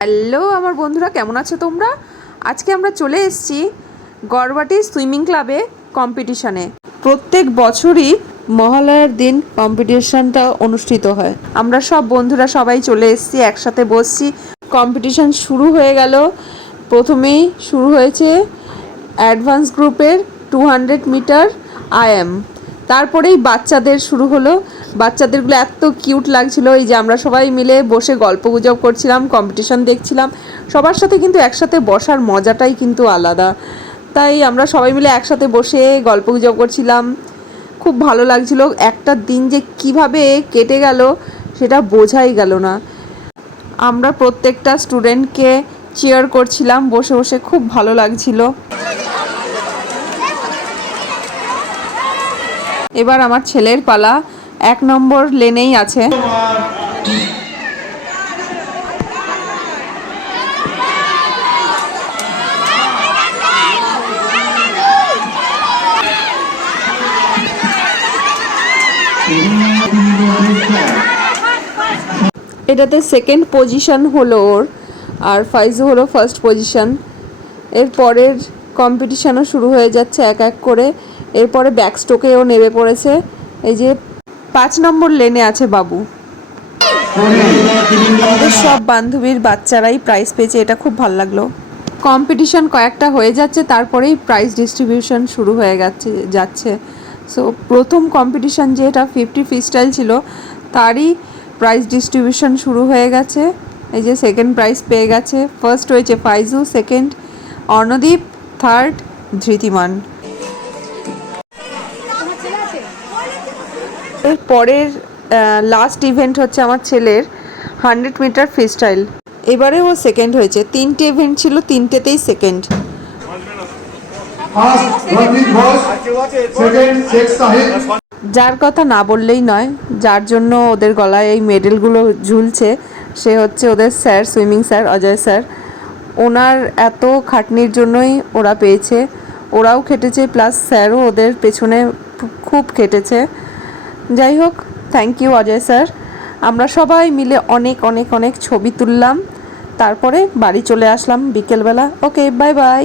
Hello, আমার বন্ধুরা, কেমন আছো তোমরা? আজকে আমরা চলে এসেছি গড়বাটি সুইমিং ক্লাবে কম্পিটিশনে। প্রত্যেক বছরই মহালয়ার দিন কম্পিটিশনটা অনুষ্ঠিত হয়। আমরা সব বন্ধুরা সবাই চলে এসেছি, একসাথে বসছি। কম্পিটিশন শুরু হয়ে গেল। প্রথমেই শুরু হয়েছে অ্যাডভান্স গ্রুপের টু হান্ড্রেড মিটার আইএম তারপরেই বাচ্চাদের শুরু হলো। বাচ্চাদেরগুলো এত কিউট লাগছিল, এই যে আমরা সবাই মিলে বসে গল্প গুজব করছিলাম কম্পিটিশন দেখছিলাম। সবার সাথে কিন্তু একসাথে বসার মজাটাই কিন্তু আলাদা। তাই আমরা সবাই মিলে একসাথে বসে গল্প গুজব করছিলাম। খুব ভালো লাগছিল, একটা দিন যে কীভাবে কেটে গেল সেটা বোঝাই গেল না। আমরা প্রত্যেকটা স্টুডেন্টকে চেয়ার করছিলাম, বসে বসে খুব ভালো লাগছিল। এবার আমার ছেলের পালা। এক নম্বর লেনেই আছে। এটাতে সেকেন্ড পজিশন হলো ওর, আর ফাইজু হলো ফার্স্ট পজিশন এর পরের কম্পিটিশনও শুরু হয়ে যাচ্ছে এক এক করে। এরপরে ব্যাকস্ট্রোকেও নেমে পড়েছে। এই যে পাঁচ নম্বর লেনে আছে বাবু। আমাদের সব বান্ধবীর বাচ্চারাই প্রাইজ পেয়েছে, এটা খুব ভালো লাগল। কম্পিটিশন কয়েকটা হয়ে যাচ্ছে, তারপরেই প্রাইজ ডিস্ট্রিবিউশন শুরু হয়ে গেছে, যাচ্ছে। সো প্রথম কম্পিটিশন যেটা ফিফটি ফ্রিস্টাইল ছিল, তারই প্রাইজ ডিস্ট্রিবিউশন শুরু হয়ে গেছে। এই যে সেকেন্ড প্রাইজ পেয়ে গেছে। ফার্স্ট হয়েছে ফাইজু সেকেন্ড অর্ণদীপ থার্ড ধৃতিমান। এর পরের লাস্ট ইভেন্ট হচ্ছে আমার ছেলের হান্ড্রেড মিটার ফ্রিস্টাইল এবারে ও সেকেন্ড হয়েছে। তিনটে ইভেন্ট ছিল তিনটেতেই সেকেন্ড. যার কথা না বললেই নয় যার জন্য ওদের গলায় এই মেডেলগুলো ঝুলছে সে হচ্ছে ওদের sir swimming sir Ajay sir. ওনার এত খাটনির জন্যই ওরা পেয়েছে। ওরাও খেটেছে প্লাস স্যারও ওদের পেছনে খুব খেটেছে। যাই হোক থ্যাংক ইউ অজয় স্যার আমরা সবাই মিলে অনেক অনেক অনেক ছবি তুললাম। তারপরে বাড়ি চলে আসলাম বিকেলবেলা। Okay bye bye